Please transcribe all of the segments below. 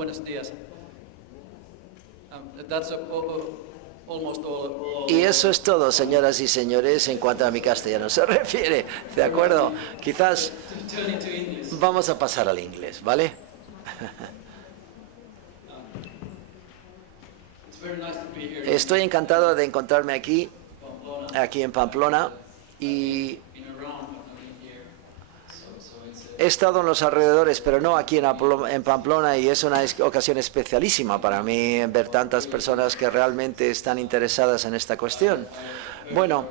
Buenos días. That's almost all. Y eso es todo, señoras y señores, en cuanto a mi castellano se refiere. ¿De acuerdo? Quizás Turning to English. vamos a pasar al inglés, ¿vale? It's very nice to be here. Estoy encantado de encontrarme aquí Pamplona. en Pamplona, y Been around, but not in here. So it's he estado en los alrededores, pero no aquí en Pamplona, y es una ocasión especialísima para mí ver tantas personas que realmente están interesadas en esta cuestión. Bueno,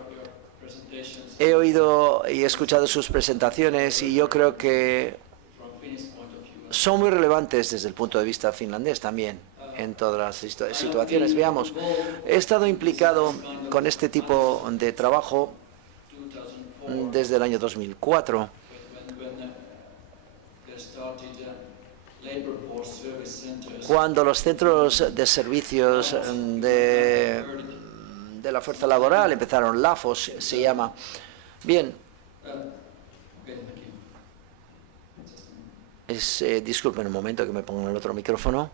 presentations he oído y he escuchado sus presentaciones y yo creo que from Finnish point of view. son muy relevantes desde el punto de vista finlandés también, en todas las situaciones. Veamos, he estado implicado con este tipo de trabajo 2004. desde el año 2004, When there started labor force service centers. cuando los centros de servicios de la fuerza laboral empezaron, LAFOS se llama. Bien, Okay, thank you. Just a minute. disculpen un momento que me pongan el otro micrófono.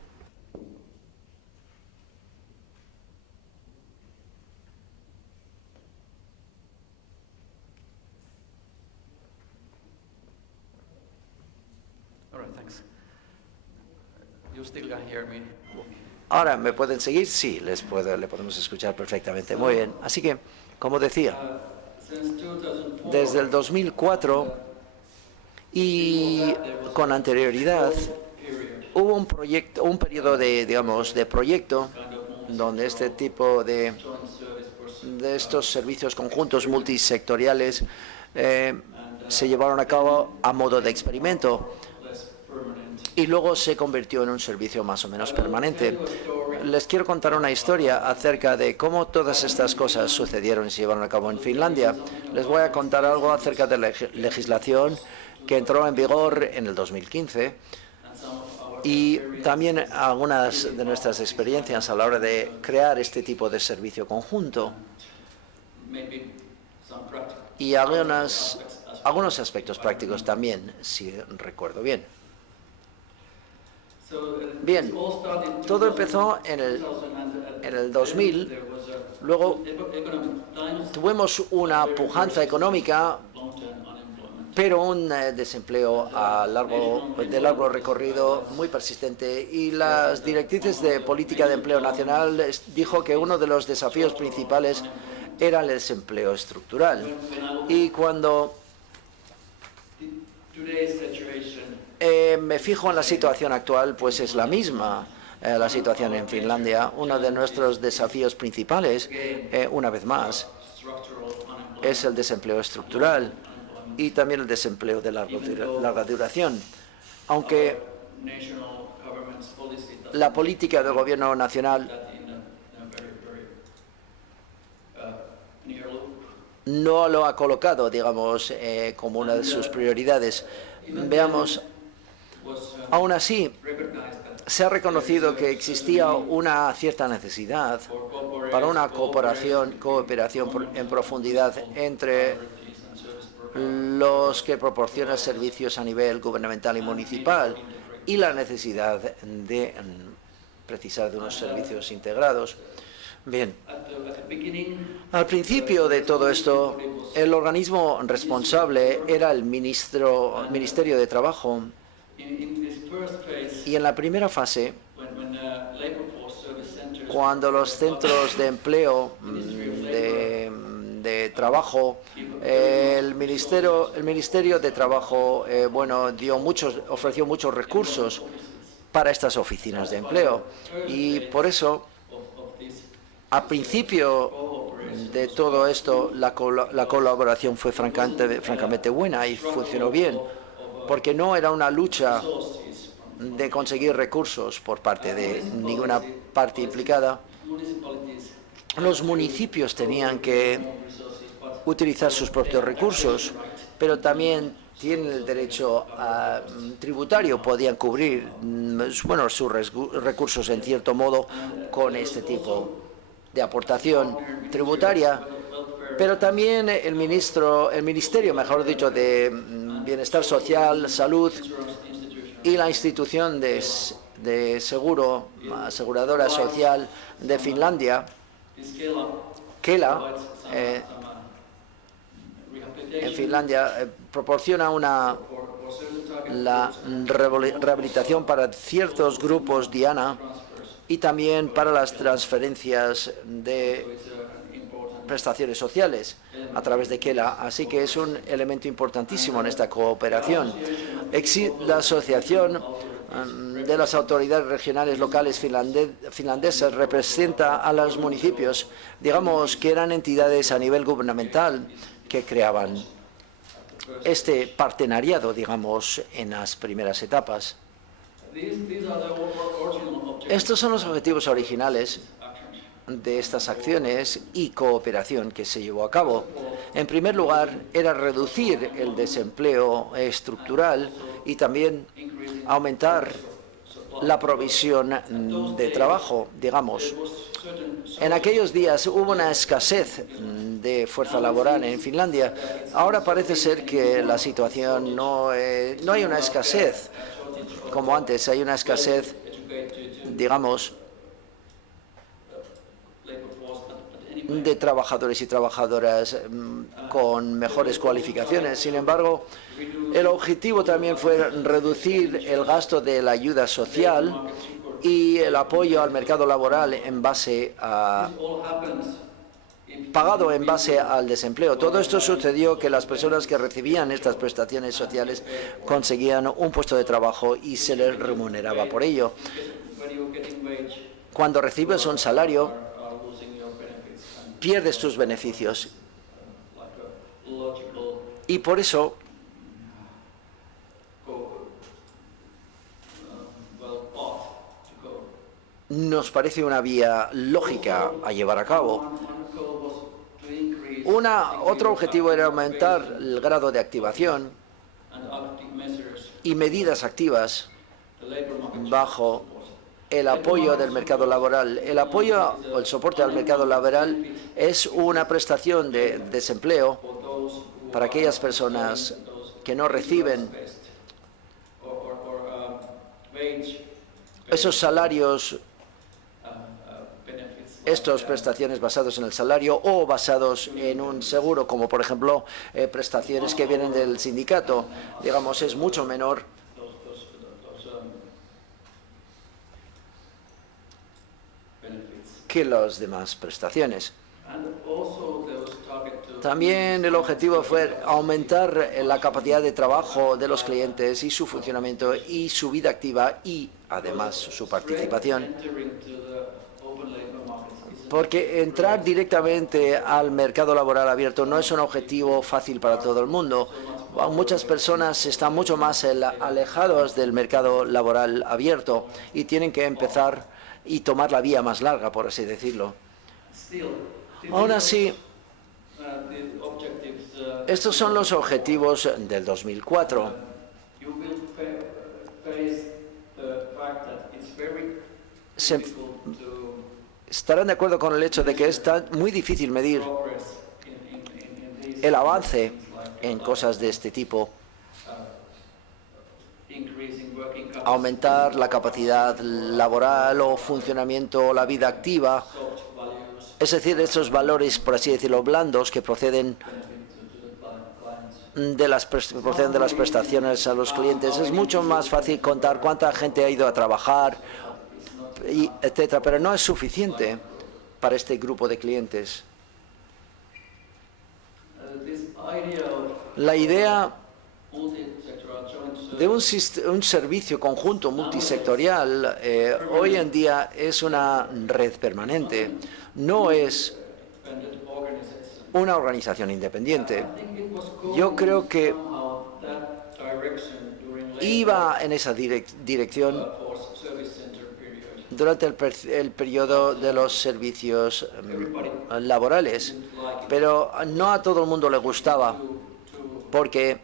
All right, thanks. You still can hear me? Ahora, ¿me pueden seguir? Sí, le podemos escuchar perfectamente. Muy bien. Así que, como decía, Since 2004. desde el 2004 y con anterioridad Period. hubo un periodo de, digamos, de proyecto Kind of donde este tipo de joint service force. estos servicios conjuntos multisectoriales se llevaron a cabo a modo de experimento Less permanent. y luego se convirtió en un servicio más o menos permanente. Les quiero contar una historia acerca de cómo todas estas cosas sucedieron y se llevaron a cabo en Finlandia. Les voy a contar algo acerca de la legislación que entró en vigor en el 2015 And some of our y también algunas de nuestras experiencias a la hora de crear este tipo de servicio conjunto maybe some practical y algunos aspects as aspectos prácticos también, si recuerdo bien. So, Bien, this all started todo empezó en el 2000, there was a luego economic times, tuvimos una pujanza económica, long-term unemployment. pero un desempleo de largo recorrido muy persistente, y las directrices de política de empleo nacional dijo que uno de los desafíos principales era el desempleo estructural. Y cuando Today's situation, me fijo en la situación actual, pues es la misma. La situación en Finlandia, uno de nuestros desafíos principales, una vez más, structural unemployment, es el desempleo estructural y también el desempleo de larga duración. Aunque national government's policy does la política del gobierno nacional that in a very near loop. no lo ha colocado, digamos, como una de sus prioridades. Veamos, Was aún así, recognized that se ha reconocido que existía una cierta necesidad for para una cooperación en profundidad entre authorities and service providers los que proporcionan servicios a nivel gubernamental y municipal y la necesidad de precisar de unos servicios integrados. Bien, at the beginning. al principio de todo esto, el organismo responsable era el Ministerio de Trabajo, In this first phase, y en la primera fase, when labor force service centers cuando los centros de empleo de trabajo, el Ministerio de Trabajo ofreció muchos recursos para estas oficinas de empleo, y por eso of this al principio de todo esto la colaboración fue francamente buena y funcionó bien, porque no era una lucha sources from de conseguir recursos por parte de ninguna parte implicada. municipalities Los municipios tenían que resources, but utilizar sus propios recursos, pero también tienen el derecho tributario, podían cubrir sus recursos en cierto modo con este tipo de aportación tributaria, pero también el Ministerio, mejor dicho, de Bienestar Social, Salud insurance institution y la institución de seguro, aseguradora social de Finlandia, Kela, en Finlandia, proporciona la rehabilitación para ciertos grupos Diana y también para las transferencias de prestaciones sociales a través de Kela. Así que es un elemento importantísimo en esta cooperación. La Asociación de las Autoridades Regionales Locales Finlandesas representa a los municipios, digamos que eran entidades a nivel gubernamental que creaban este partenariado, digamos, en las primeras etapas. Estos son los objetivos originales de estas acciones y cooperación que se llevó a cabo. En primer lugar, era reducir el desempleo estructural y también aumentar la provisión de trabajo, digamos. En aquellos días hubo una escasez de fuerza laboral en Finlandia. Ahora parece ser que la situación no hay una escasez como antes, hay una escasez, digamos, de trabajadores y trabajadoras con mejores cualificaciones. Sin embargo, el objetivo también fue reducir el gasto de la ayuda social y el apoyo al mercado laboral pagado en base al desempleo. Todo esto sucedió que las personas que recibían estas prestaciones sociales conseguían un puesto de trabajo y se les remuneraba por ello. Cuando recibes un salario, pierdes tus beneficios. Y por eso nos parece una vía lógica a llevar a cabo. Otro objetivo era aumentar el grado de activación y medidas activas bajo el apoyo del mercado laboral. El apoyo o el soporte al mercado laboral es una prestación de desempleo para aquellas personas que no reciben esos salarios, estas prestaciones basadas en el salario o basados en un seguro, como por ejemplo prestaciones que vienen del sindicato. Digamos, es mucho menor que las demás prestaciones. También el objetivo fue aumentar la capacidad de trabajo de los clientes y su funcionamiento y su vida activa y además su participación. Porque entrar directamente al mercado laboral abierto no es un objetivo fácil para todo el mundo. Muchas personas están mucho más alejadas del mercado laboral abierto y tienen que empezar y tomar la vía más larga, por así decirlo. Aún así, estos son los objetivos del 2004. Estarán de acuerdo con el hecho de que es muy difícil medir el avance en cosas de este tipo. Aumentar la capacidad laboral o funcionamiento o la vida activa, es decir, esos valores, por así decirlo, blandos que proceden de las prestaciones a los clientes. Es mucho más fácil contar cuánta gente ha ido a trabajar, etcétera, pero no es suficiente para este grupo de clientes. La idea de un servicio conjunto multisectorial hoy en día es una red permanente, no es una organización independiente. Yo creo que iba en esa dirección durante el periodo de los servicios laborales, pero no a todo el mundo le gustaba, porque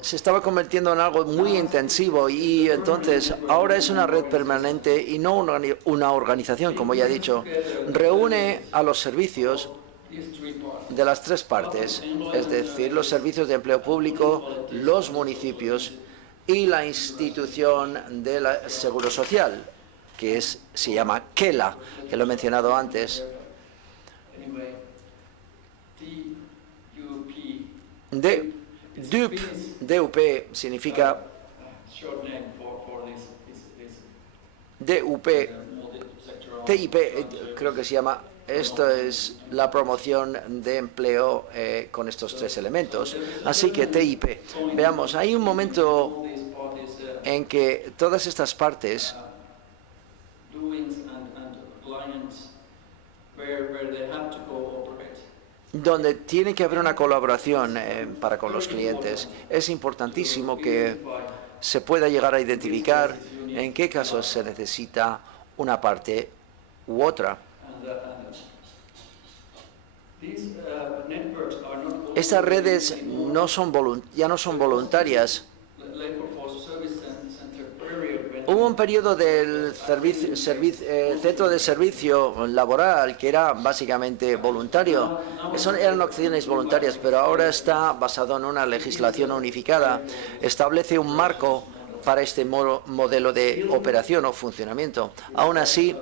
se estaba convirtiendo en algo muy intensivo y entonces ahora es una red permanente y no una organización, como ya he dicho. Reúne a los servicios de las tres partes, es decir, los servicios de empleo público, los municipios y la institución del Seguro Social, que se llama KELA, que lo he mencionado antes. DUP significa DUP, TIP, creo que se llama. Esto es la promoción de empleo con estos tres elementos. Así que TIP. Veamos, hay un momento en que todas estas partes donde tiene que haber una colaboración para con los clientes. Es importantísimo que se pueda llegar a identificar en qué casos se necesita una parte u otra. Estas redes ya no son voluntarias. Hubo un periodo del centro de servicio laboral que era básicamente voluntario. Eran opciones voluntarias, pero ahora está basado en una legislación unificada. Establece un marco para este modelo de operación o funcionamiento. Aún así,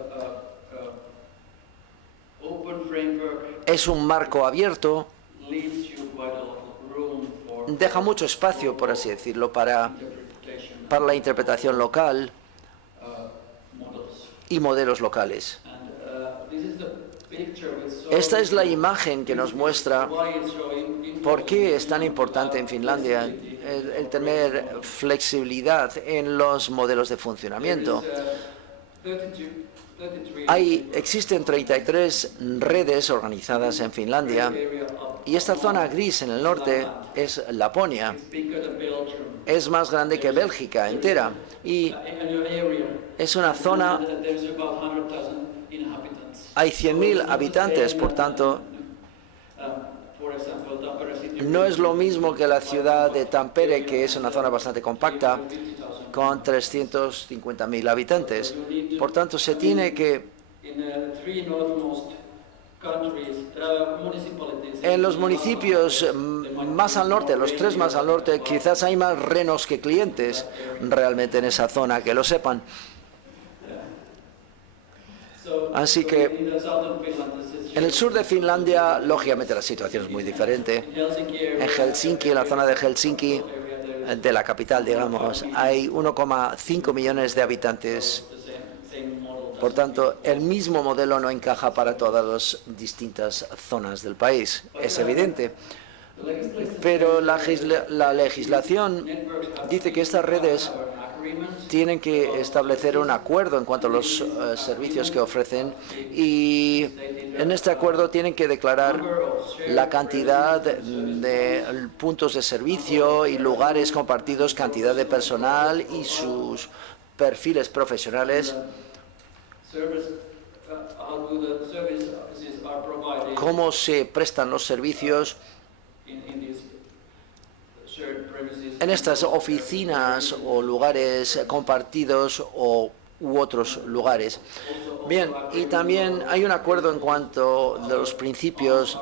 es un marco abierto, deja mucho espacio, por así decirlo, para la interpretación local y modelos locales. Esta es la imagen que nos muestra por qué es tan importante en Finlandia el tener flexibilidad en los modelos de funcionamiento. Existen 33 redes organizadas en Finlandia y esta zona gris en el norte es Laponia. Es más grande que Bélgica entera y es una zona. Hay 100.000 habitantes, por tanto, no es lo mismo que la ciudad de Tampere, que es una zona bastante compacta, con 350.000 habitantes. Por tanto, se tiene que. En los municipios más al norte, los tres más al norte, quizás hay más renos que clientes realmente en esa zona, que lo sepan. Así que en el sur de Finlandia, lógicamente la situación es muy diferente. En Helsinki, en la zona de Helsinki, de la capital, digamos, hay 1,5 millones de habitantes. Por tanto, el mismo modelo no encaja para todas las distintas zonas del país, es evidente. Pero la legislación dice que estas redes tienen que establecer un acuerdo en cuanto a los servicios que ofrecen y en este acuerdo tienen que declarar la cantidad de puntos de servicio y lugares compartidos, cantidad de personal y sus perfiles profesionales. Cómo se prestan los servicios en estas oficinas o lugares compartidos u otros lugares. Bien, y también hay un acuerdo en cuanto a los principios,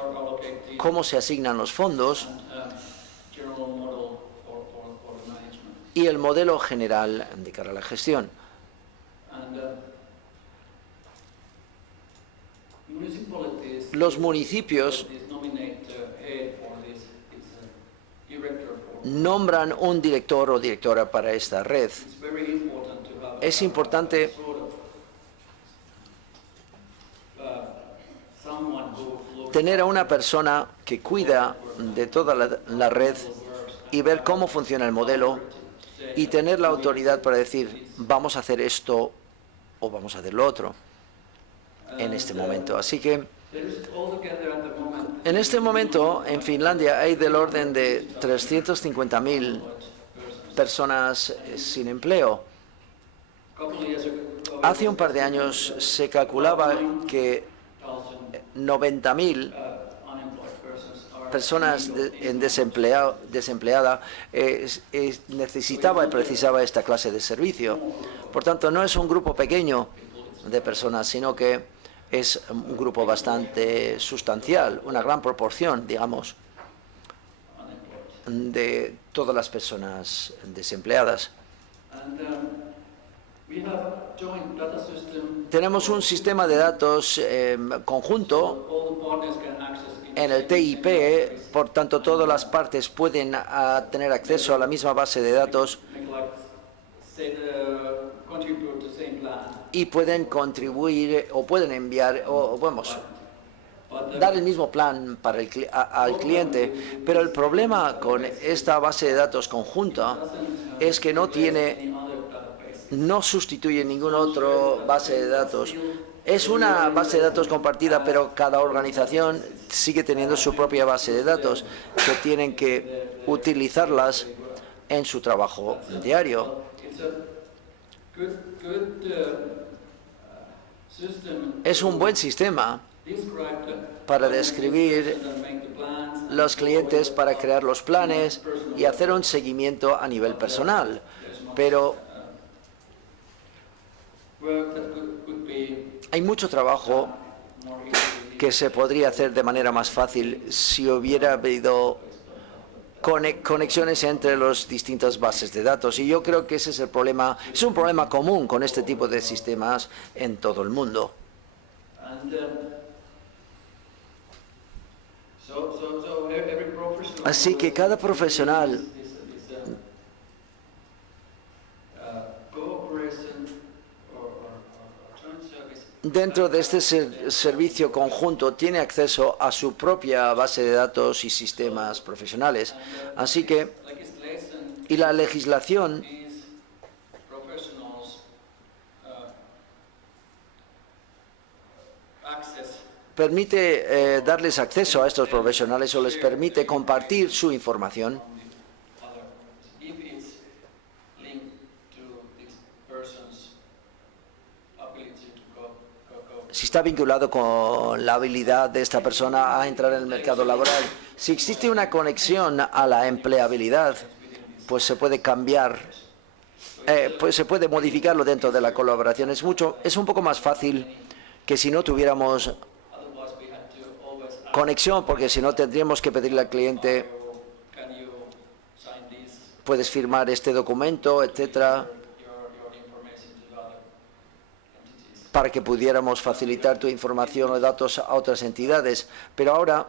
cómo se asignan los fondos y el modelo general de cara a la gestión. Los municipios nombran un director o directora para esta red. Es importante tener a una persona que cuida de toda la red y ver cómo funciona el modelo y tener la autoridad para decir vamos a hacer esto o vamos a hacer lo otro en este momento. Así que en este momento en Finlandia hay del orden de 350.000 personas sin empleo. Hace un par de años se calculaba que 90.000 personas desempleadas necesitaba y precisaba esta clase de servicio. Por tanto, no es un grupo pequeño de personas, sino que es un grupo bastante sustancial, una gran proporción, digamos, de todas las personas desempleadas. Tenemos un sistema de datos conjunto en el TIP, por tanto todas las partes pueden tener acceso a la misma base de datos y pueden contribuir o pueden enviar o vamos dar el mismo plan para al cliente, pero el problema con esta base de datos conjunta es que no sustituye ninguna otra base de datos. Es una base de datos compartida, pero cada organización sigue teniendo su propia base de datos que tienen que utilizarlas en su trabajo diario. Es un buen sistema para describir los clientes, para crear los planes y hacer un seguimiento a nivel personal. Pero hay mucho trabajo que se podría hacer de manera más fácil si hubiera habido conexiones entre las distintas bases de datos. Y yo creo que ese es el problema, es un problema común con este tipo de sistemas en todo el mundo. Así que cada profesional dentro de este servicio conjunto tiene acceso a su propia base de datos y sistemas profesionales. Así que, y la legislación permite darles acceso a estos profesionales o les permite compartir su información si está vinculado con la habilidad de esta persona a entrar en el mercado laboral. Si existe una conexión a la empleabilidad, pues se puede cambiar, pues se puede modificarlo dentro de la colaboración. Es un poco más fácil que si no tuviéramos conexión, porque si no tendríamos que pedirle al cliente, puedes firmar este documento, etcétera, para que pudiéramos facilitar tu información o datos a otras entidades. Pero ahora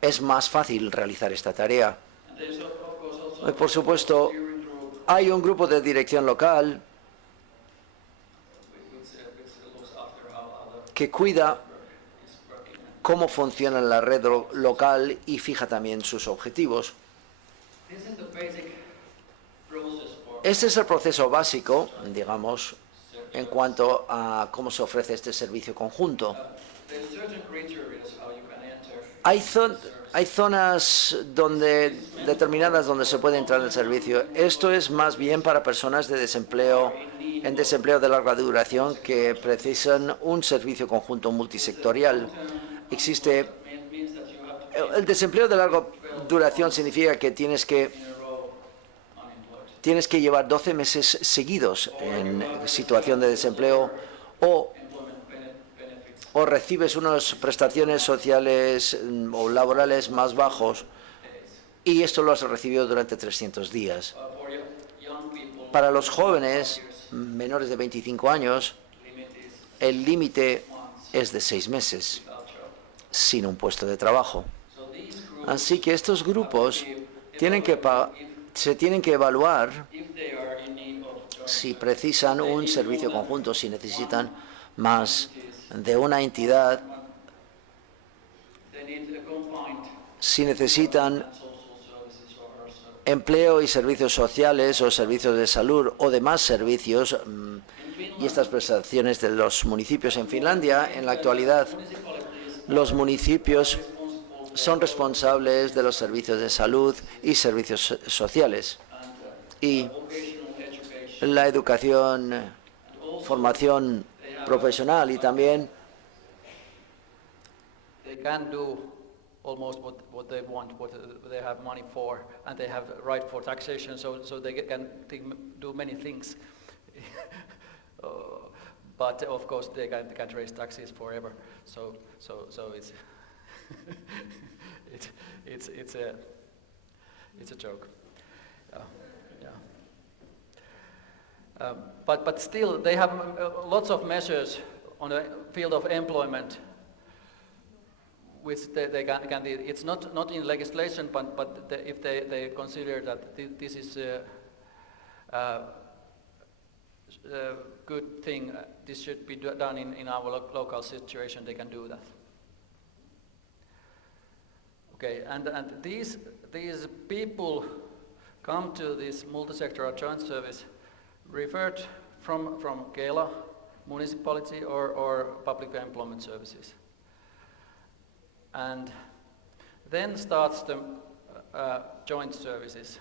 es más fácil realizar esta tarea. Por supuesto, hay un grupo de dirección local que cuida cómo funciona la red local y fija también sus objetivos. Este es el proceso básico, digamos, en cuanto a cómo se ofrece este servicio conjunto. Hay zonas determinadas donde se puede entrar en el servicio. Esto es más bien para personas de desempleo, en desempleo de larga duración que precisan un servicio conjunto multisectorial. El desempleo de larga duración significa que tienes que llevar 12 meses seguidos en situación de desempleo o recibes unas prestaciones sociales o laborales más bajos y esto lo has recibido durante 300 días. Para los jóvenes menores de 25 años, el límite es de 6 meses sin un puesto de trabajo. Así que estos grupos se tienen que evaluar si precisan un servicio conjunto, si necesitan más de una entidad, si necesitan empleo y servicios sociales o servicios de salud o demás servicios y estas prestaciones de los municipios. En Finlandia, en la actualidad, los municipios son responsables de los servicios de salud y servicios sociales. Y la educación, formación profesional y también they can do almost what they want, what they have money for, and they have right for taxation, so they can do many things. But of course they can't raise taxes forever. So it's it's a joke. Yeah. But still, they have lots of measures on the field of employment, which they can do. It's not in legislation, but if they consider that this is a good thing, this should be done in our local situation, they can do that. Okay, and these people come to this multi-sectoral joint service referred from Kela, municipality or public employment services. And then starts the joint services.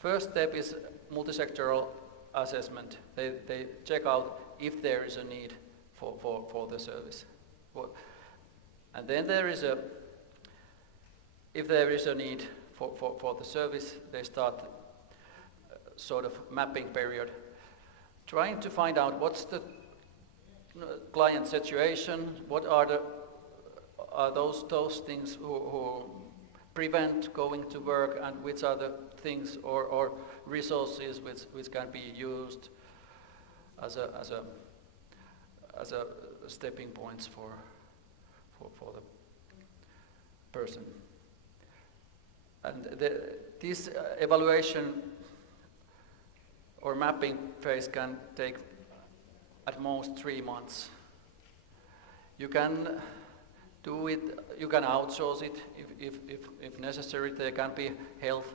First step is multi-sectoral assessment. They check out if there is a need for the service. And then if there is a need for the service, they start sort of mapping period, trying to find out what's the client situation, what are those things who prevent going to work, and which are the things or resources which can be used as a stepping points for the person. And this evaluation or mapping phase can take at most 3 months. You can do it, you can outsource it if necessary. There can be health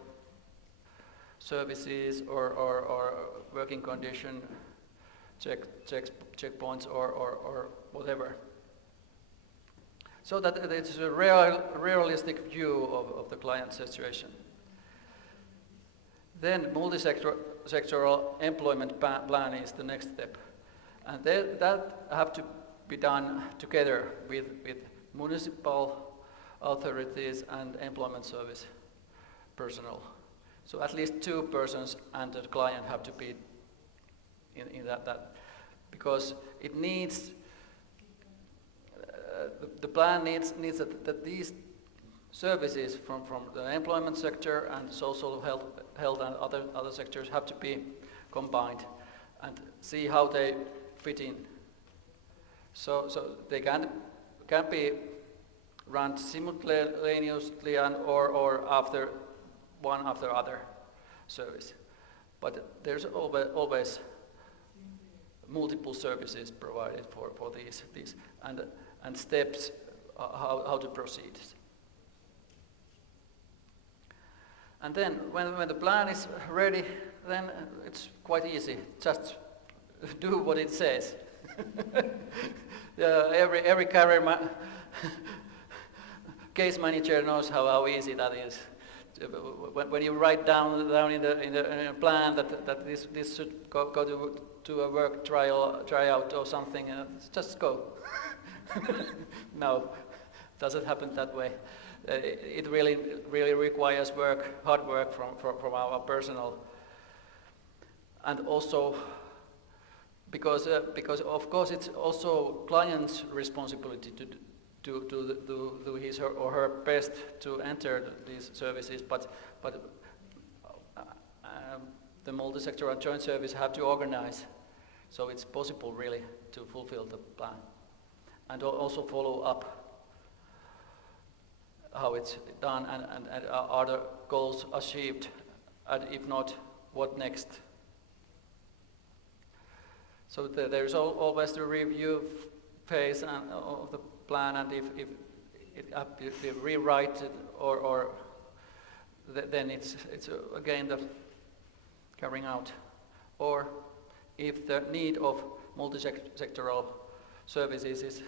services or working condition checkpoints or whatever. So that it's a realistic view of the client situation. Then multi-sectoral employment plan is the next step. And that have to be done together with municipal authorities and employment service personnel. So at least 2 persons and the client have to be in that because it needs the plan needs that these services from the employment sector and social health and other sectors have to be combined and see how they fit in. So they can be run simultaneously or after one after other service. But there's always multiple services provided for these and steps how to proceed. And then when the plan is ready, then it's quite easy. Just do what it says. Every career case manager knows how easy that is. When you write down in the plan that this should go to a work tryout or something, just go. No, doesn't happen that way. It really requires hard work from our personnel, and also because of course it's also client's responsibility to do his or her best to enter these services, but the multi-sectoral joint service have to organize, so it's possible really to fulfill the plan, and also follow up how it's done and are the goals achieved, and if not, what next. So there is always the review phase of the plan, and if they rewrite it or then it's again the carrying out, or if the need of multi-sectoral services is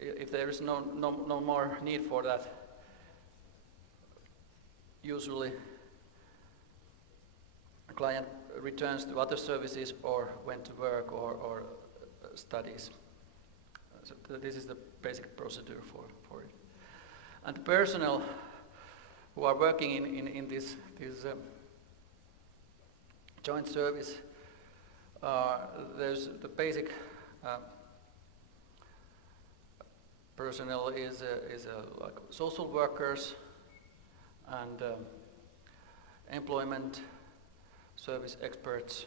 if there is no more need for that, usually a client returns to other services or went to work or studies. So this is the basic procedure for it. And personnel who are working in this joint service, there's the basic personnel is like social workers and employment service experts,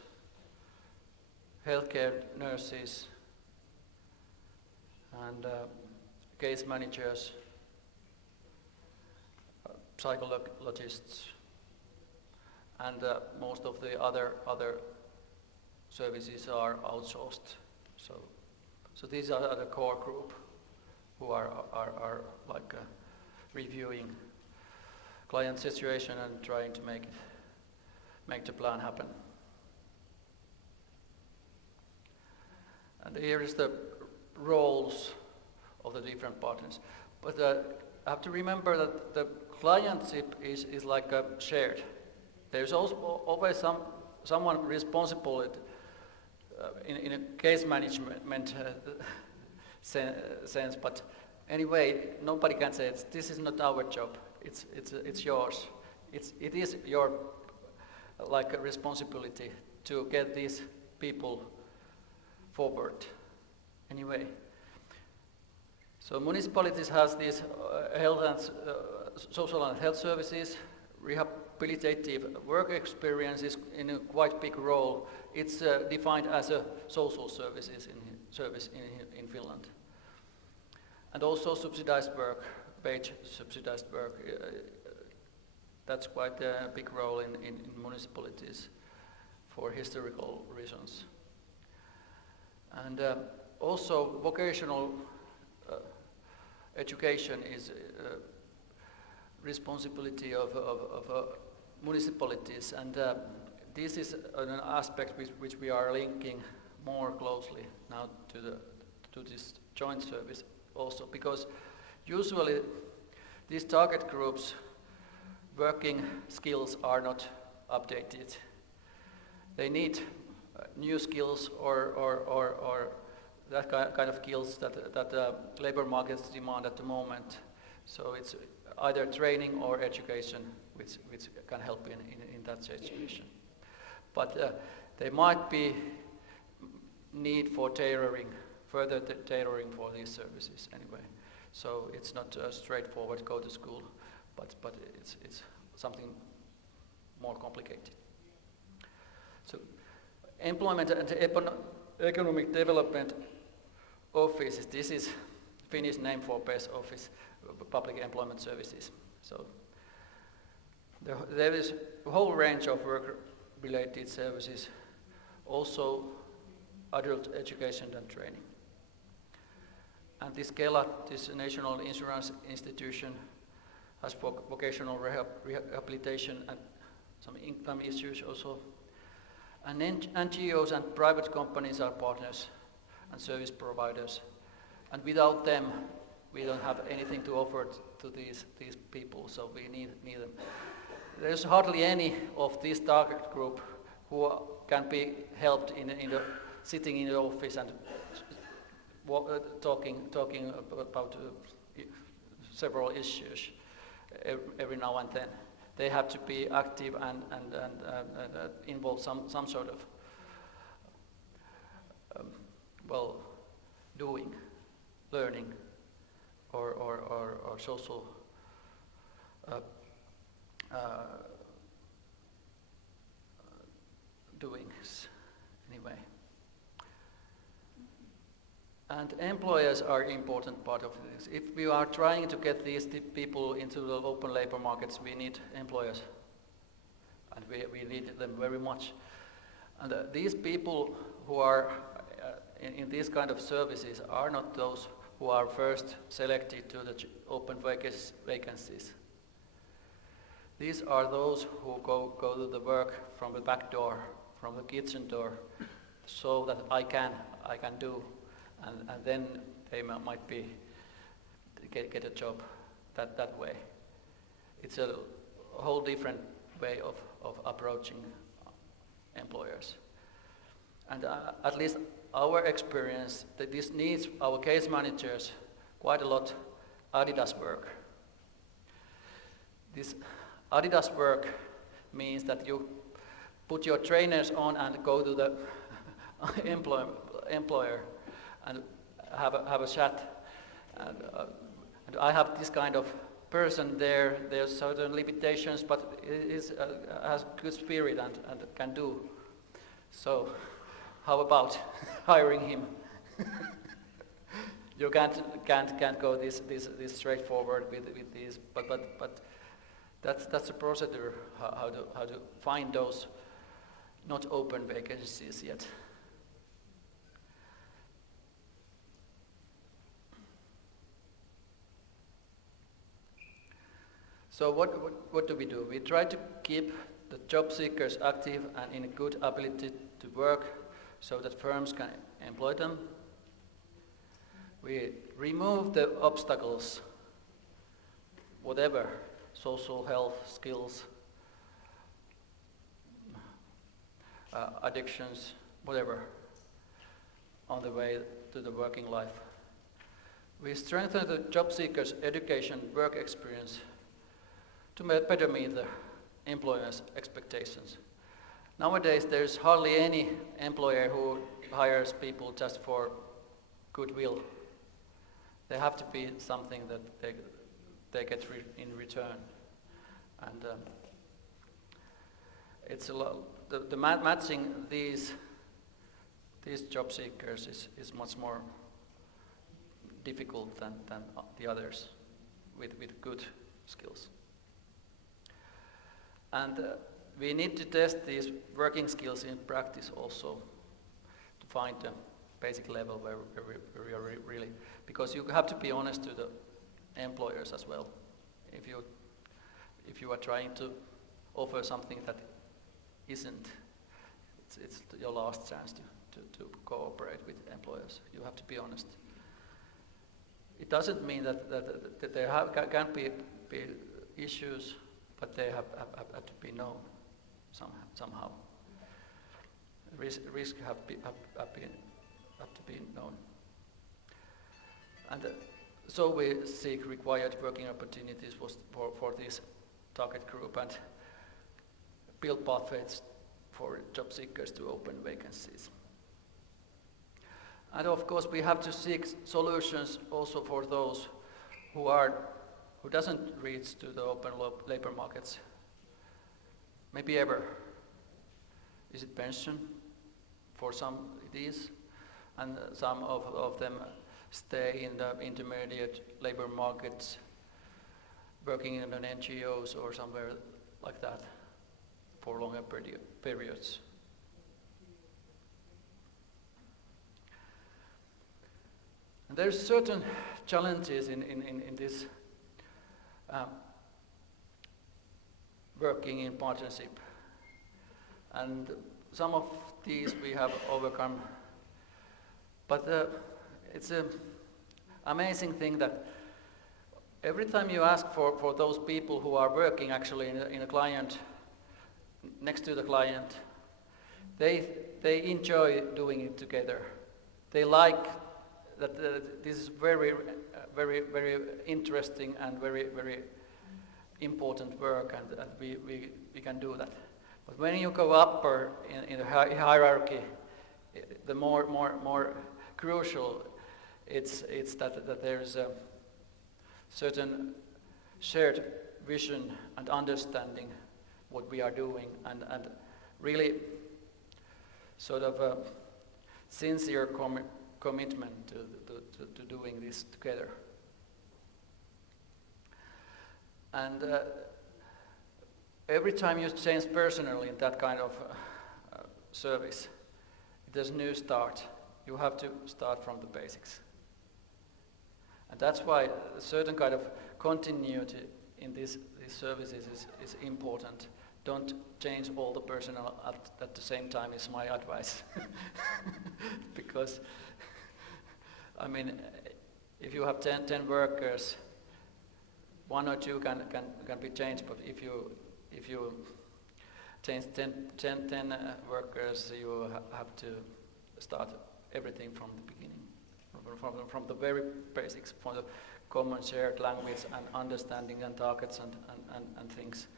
healthcare nurses, and case managers, psychologists, and most of the other services are outsourced. So these are the core group who are like reviewing client situation and trying to make the plan happen. And here is the roles of the different partners. But I have to remember that the clientship is like shared. There's also always someone responsible in a case management sense, but anyway, nobody can say this is not our job. It's yours. It is your like a responsibility to get these people forward. Anyway, so municipalities has these health and social and health services, rehabilitative work experiences in a quite big role. It's defined as a social services in Finland, and also subsidized work, wage subsidized work. That's quite a big role in municipalities for historical reasons. And also vocational education is responsibility of municipalities, and this is an aspect which we are linking more closely now to this joint service also, because usually these target groups working skills are not updated. They need new skills or that kind of skills that labor markets demand at the moment. So it's either training or education which can help in that situation. But there might be need for further tailoring for these services anyway. So it's not straightforward go to school, but it's something more complicated. So employment and economic development offices, this is Finnish name for best office, public employment services. So there is a whole range of work-related services, also adult education and training. And this Kela, this National Insurance Institution, has vocational rehabilitation and some income issues also. And NGOs and private companies are partners and service providers. And without them, we don't have anything to offer to these people, so we need them. There's hardly any of this target group who can be helped sitting in the office and talking about several issues every now and then. They have to be active and involve some sort of doing, learning, or social doings anyway. And employers are important part of this. If we are trying to get these people into the open labor markets, we need employers, and we need them very much. And these people who are in these kind of services are not those who are first selected to the open vacancies. These are those who go to the work from the back door, from the kitchen door, so that I can do. And then they might be get a job that way. It's a whole different way of approaching employers. And at least our experience that this needs our case managers quite a lot Adidas work. This Adidas work means that you put your trainers on and go to the employer and have a chat And I have this kind of person there. There's certain limitations, but has good spirit and can do. So, how about hiring him? You can't go this straightforward with these, but that's a procedure how to find those not open vacancies yet. So what do? We try to keep the job seekers active and in a good ability to work so that firms can employ them. We remove the obstacles, whatever, social health, skills, addictions, whatever, on the way to the working life. We strengthen the job seekers' education, work experience to better meet the employers' expectations. Nowadays, there's hardly any employer who hires people just for goodwill. There have to be something that they get in return, and it's a lot. The matching these job seekers is much more difficult than the others with good skills. And we need to test these working skills in practice also to find the basic level where we are really, because you have to be honest to the employers as well. If you are trying to offer something that isn't, it's your last chance to cooperate with employers. You have to be honest. It doesn't mean that there can't be issues, but they have to be known somehow. Risk have to be known. And so we seek required working opportunities for this target group and build pathways for job seekers to open vacancies. And of course, we have to seek solutions also for those who doesn't reach to the open labor markets, maybe ever. Is it pension? For some it is, and some of them stay in the intermediate labor markets, working in an NGOs or somewhere like that for longer periods. And there's certain challenges in this working in partnership, and some of these we have overcome, but it's an amazing thing that every time you ask for those people who are working actually in a client, next to the client, they enjoy doing it together. They like that this is very interesting and very important work, and we can do that. But when you go up in the hierarchy, the more crucial it's that there is a certain shared vision and understanding what we are doing, and really sort of a sincere commitment to doing this together. And every time you change personally in that kind of service, there's a new start. You have to start from the basics. And that's why a certain kind of continuity in these services is important. Don't change all the personnel at the same time is my advice. Because, I mean, if you have 10 workers, 1 or 2 can be changed, but if you change 10 workers, you have to start everything from the beginning, from the very basics, from the common shared language and understanding and targets and things.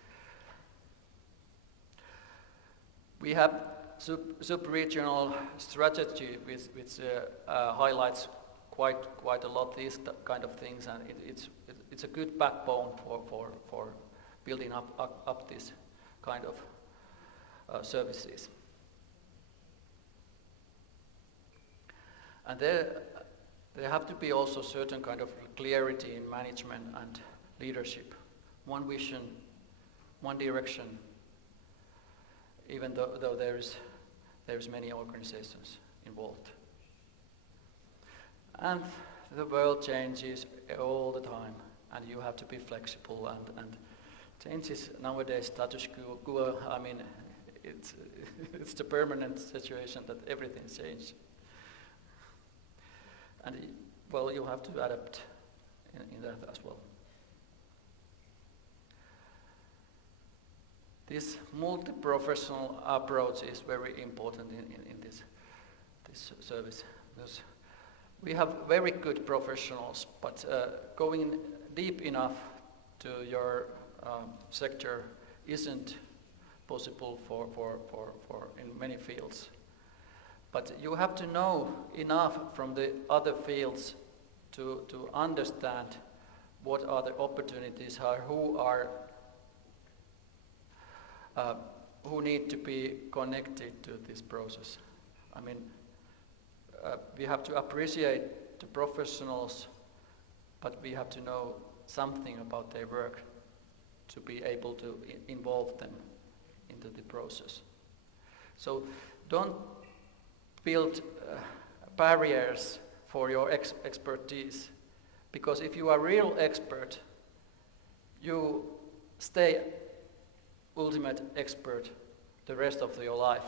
We have sub-regional strategy which highlights quite a lot these kind of things, and it's a good backbone for building up this kind of services. And there have to be also certain kind of clarity in management and leadership, one vision, one direction, even though there's many organizations involved. And the world changes all the time, and you have to be flexible, and change is nowadays status quo. I mean, it's the permanent situation that everything's changed. And well, you have to adapt in that as well. This multi-professional approach is very important in this service, because we have very good professionals, but going deep enough to your sector isn't possible for in many fields. But you have to know enough from the other fields to understand what are the opportunities are, who need to be connected to this process. I mean, we have to appreciate the professionals, but we have to know something about their work to be able to involve them into the process. So don't build barriers for your expertise, because if you are a real expert, you stay ultimate expert the rest of your life.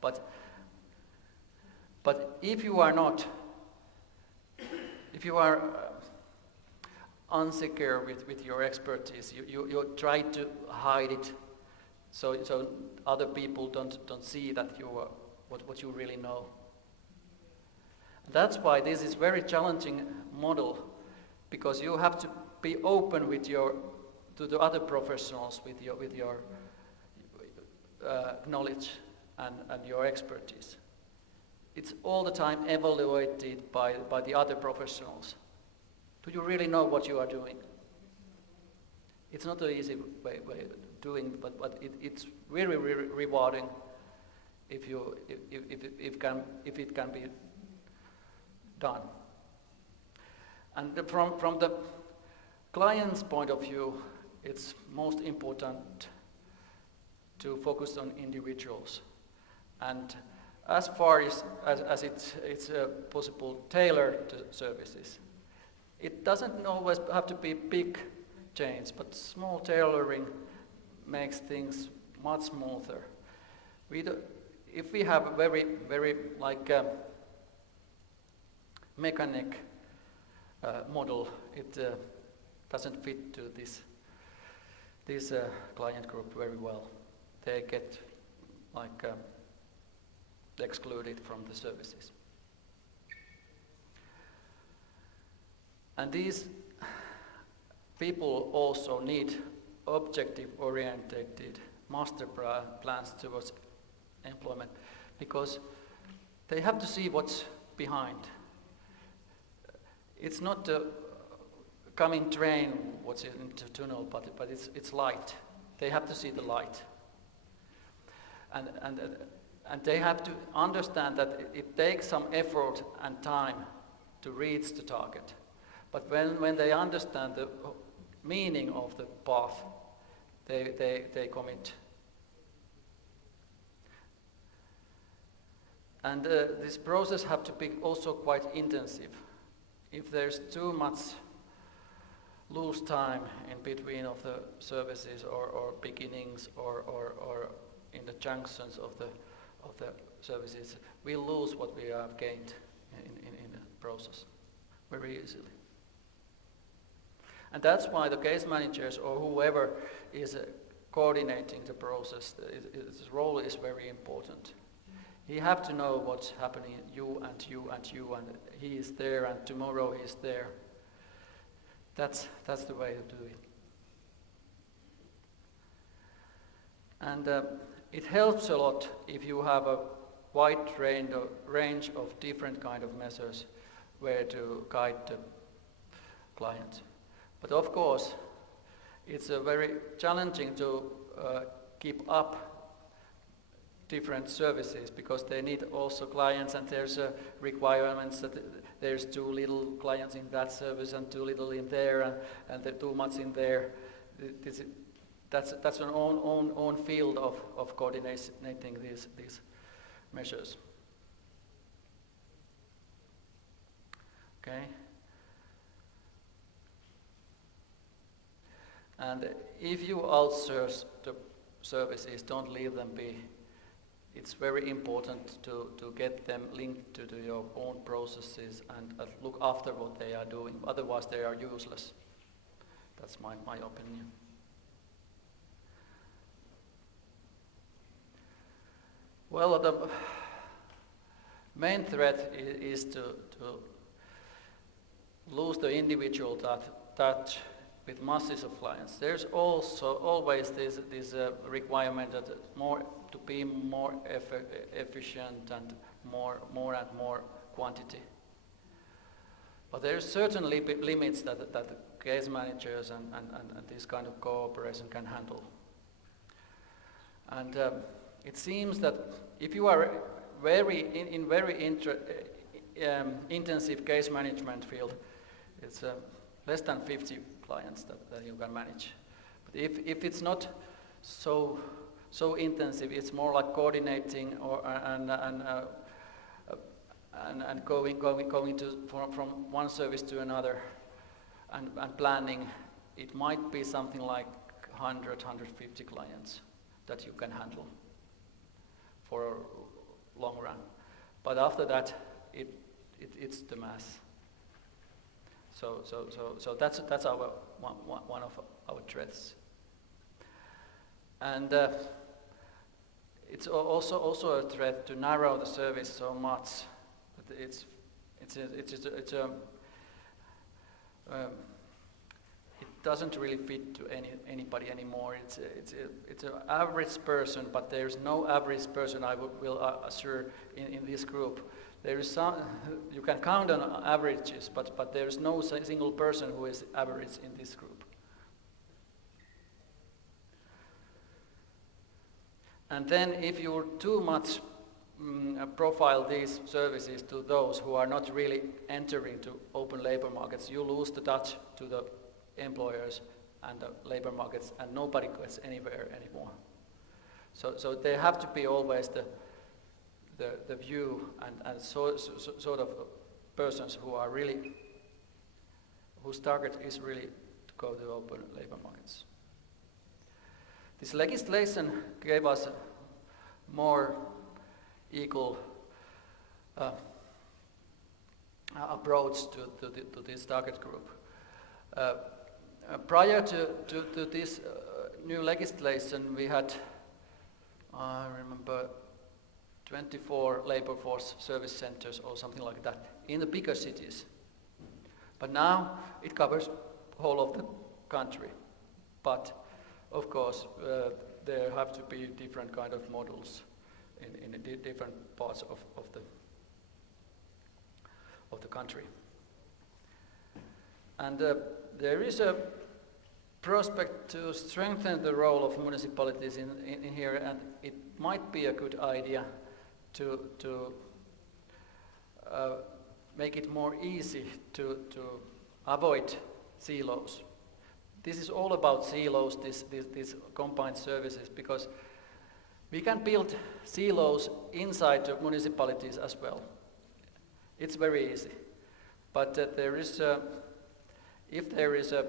But if you are not, if you are unsecure with your expertise, you try to hide it, so other people don't see that you are what you really know. That's why this is very challenging model, because you have to be open to the other professionals with your knowledge and your expertise. It's all the time evaluated by the other professionals. Do you really know what you are doing? It's not an easy way of doing, but it's really, really rewarding if it can be done. And from the client's point of view, it's most important to focus on individuals, and as far as it's possible, tailor the services. It doesn't always have to be big change, but small tailoring makes things much smoother. If we have a very like mechanic model, it doesn't fit to this client group very well. They get like excluded from the services. And these people also need objective-oriented master plans towards employment, because they have to see what's behind. It's not the coming train what's in the tunnel, but it's light. They have to see the light. And they have to understand that it takes some effort and time to reach the target. But when they understand the meaning of the path, they commit. And this process has to be also quite intensive. If there's too much loose time in between of the services or beginnings or in the junctions of the services, we lose what we have gained in the process very easily. And that's why the case managers or whoever is coordinating the process, his role is very important. He have to know what's happening, you and you and you, and he is there, and tomorrow he's there. That's the way to do it. And it helps a lot if you have a wide range of different kind of measures where to guide the client. But of course, it's very challenging to keep up different services because they need also clients, and there's requirements that there's too little clients in that service and too little in there, and too much in there. That's an own field of coordinating these measures. Okay. And if you outsource the services, don't leave them be. It's very important to get them linked to your own processes and look after what they are doing. Otherwise, they are useless. That's my opinion. Well, the main threat is to lose the individual touch with masses of clients. There's also always this requirement that to be more efficient and more and more quantity. But there's certainly limits that the case managers and this kind of cooperation can handle. And it seems that if you are in very intensive case management field, it's less than 50 clients that you can manage. But if it's not so intensive, it's more like coordinating and going from one service to another and planning. It might be something like 150 clients that you can handle for a long run. But after that, it's the mass. So that's our one of our threats. And it's also a threat to narrow the service so much that it doesn't really fit to anybody anymore. It's an average person, but there's no average person, I will assure, in this group. There is some, you can count on averages, but there is no single person who is average in this group. And then if you too much profile these services to those who are not really entering to open labor markets, you lose the touch to the employers and the labor markets, and nobody gets anywhere anymore. So there have to be always the view and sort of persons who are really, whose target is really to go to open labor markets. This legislation gave us a more equal approach to this target group. Prior to this new legislation, we had, I remember, 24 labor force service centers or something like that in the bigger cities. But now it covers the whole of the country. But of course, there have to be different kind of models in different parts of the country. And there is a prospect to strengthen the role of municipalities in here, and it might be a good idea to make it more easy to avoid silos. This is all about silos, these combined services, because we can build silos inside the municipalities as well. It's very easy, but there is if there is a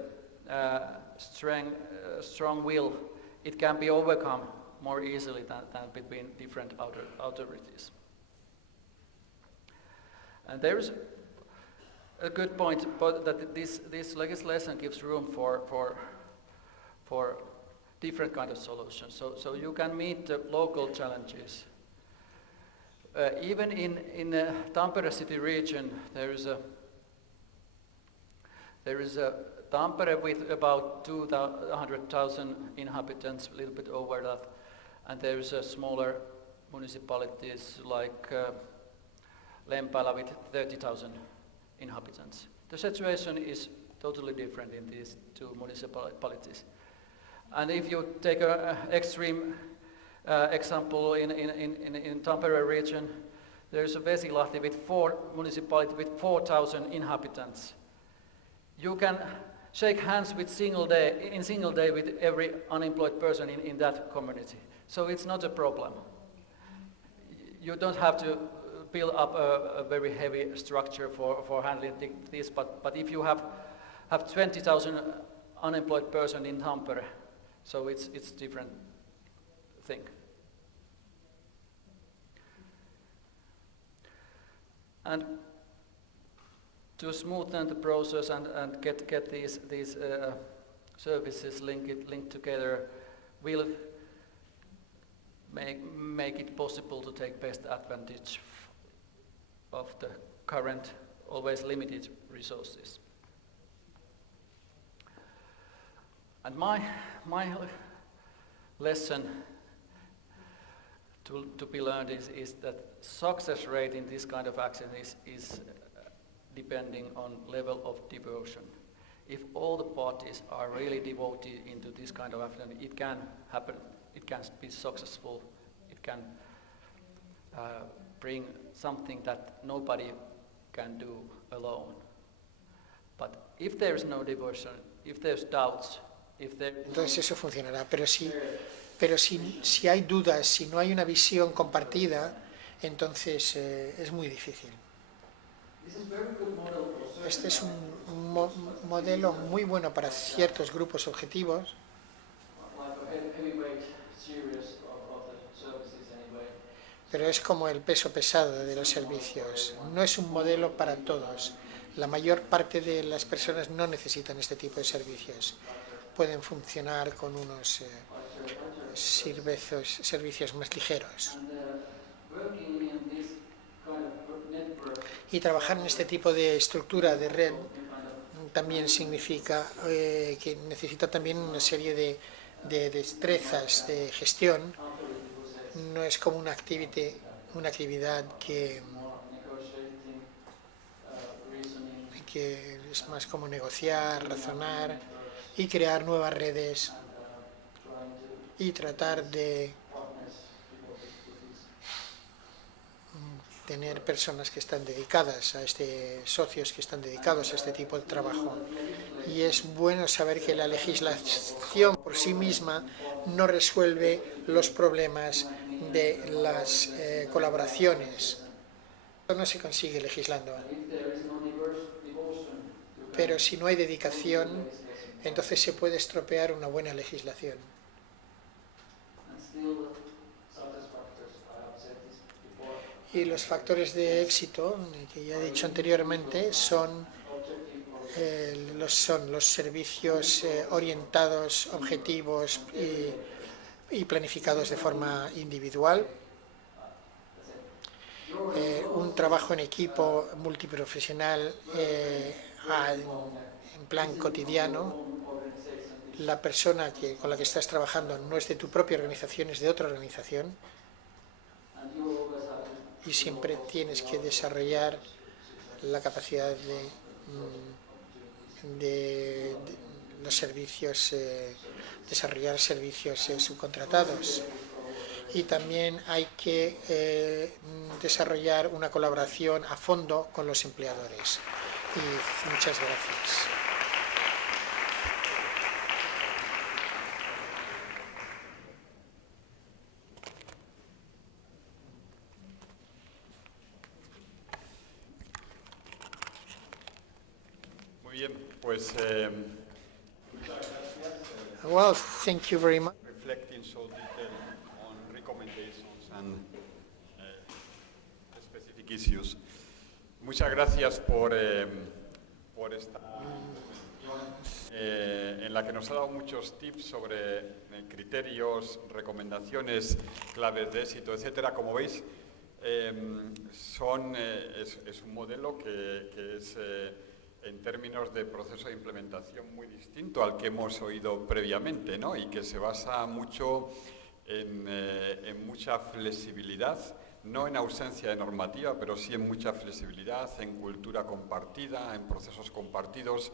strong will, it can be overcome more easily than between different authorities. And there is a good point, but that this legislation gives room for different kind of solutions. So you can meet the local challenges. Even in the Tampere city region, there is a Tampere with about 200,000 inhabitants, a little bit over that, and there is a smaller municipalities like Lempäälä with 30,000 inhabitants. The situation is totally different in these two municipalities. And if you take an extreme example in Tampere region, there is a Vesilahti with municipality with 4,000 inhabitants. You can shake hands with single day with every unemployed person in that community. So it's not a problem. You don't have to build up a very heavy structure for handling this, but if you have 20,000 unemployed person in Tampere, so it's different thing. And to smoothen the process and get these services linked together, will make it possible to take best advantage of the current, always limited resources. And my lesson to be learned is that success rate in this kind of action is depending on level of devotion. If all the parties are really devoted into this kind of action, it can happen, it can be successful, it can bring something that nobody can do alone. But if there is no devotion, if there's doubts, entonces eso funcionará. Pero si hay dudas, si no hay una visión compartida, entonces es muy difícil. Este es un modelo muy bueno para ciertos grupos objetivos, pero es como el peso pesado de los servicios. No es un modelo para todos. La mayor parte de las personas no necesitan este tipo de servicios. Pueden funcionar con unos servicios más ligeros. Y trabajar en este tipo de estructura de red también significa que necesita también una serie de destrezas de gestión. No es como una actividad que es más como negociar, razonar y crear nuevas redes y tratar de tener personas que están dedicadas a socios que están dedicados a este tipo de trabajo. Y es bueno saber que la legislación por sí misma no resuelve los problemas de las colaboraciones. Esto no se consigue legislando. Pero si no hay dedicación, entonces se puede estropear una buena legislación. Y los factores de éxito, que ya he dicho anteriormente, son los servicios orientados, objetivos y planificados de forma individual, un trabajo en equipo multiprofesional en plan cotidiano. La persona con la que estás trabajando no es de tu propia organización, es de otra organización. Y siempre tienes que desarrollar la capacidad de los servicios, desarrollar servicios subcontratados. Y también hay que desarrollar una colaboración a fondo con los empleadores. Y muchas gracias. Pues, well, thank you very much. Reflecting so detail on recommendations and specific issues. Muchas gracias por esta en la que nos ha dado muchos tips sobre criterios, recomendaciones, claves de éxito, etcétera. Como veis, es un modelo que es en términos de proceso de implementación muy distinto al que hemos oído previamente, ¿no? Y que se basa mucho en mucha flexibilidad no en ausencia de normativa, pero sí en mucha flexibilidad, en cultura compartida, en procesos compartidos,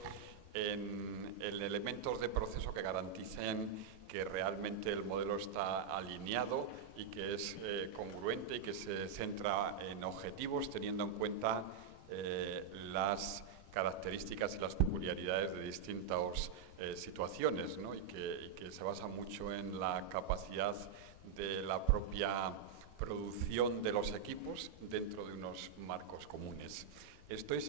en elementos de proceso que garanticen que realmente el modelo está alineado y que es congruente y que se centra en objetivos teniendo en cuenta las características y las peculiaridades de distintas situaciones, ¿no? y que se basa mucho en la capacidad de la propia producción de los equipos dentro de unos marcos comunes. Estoy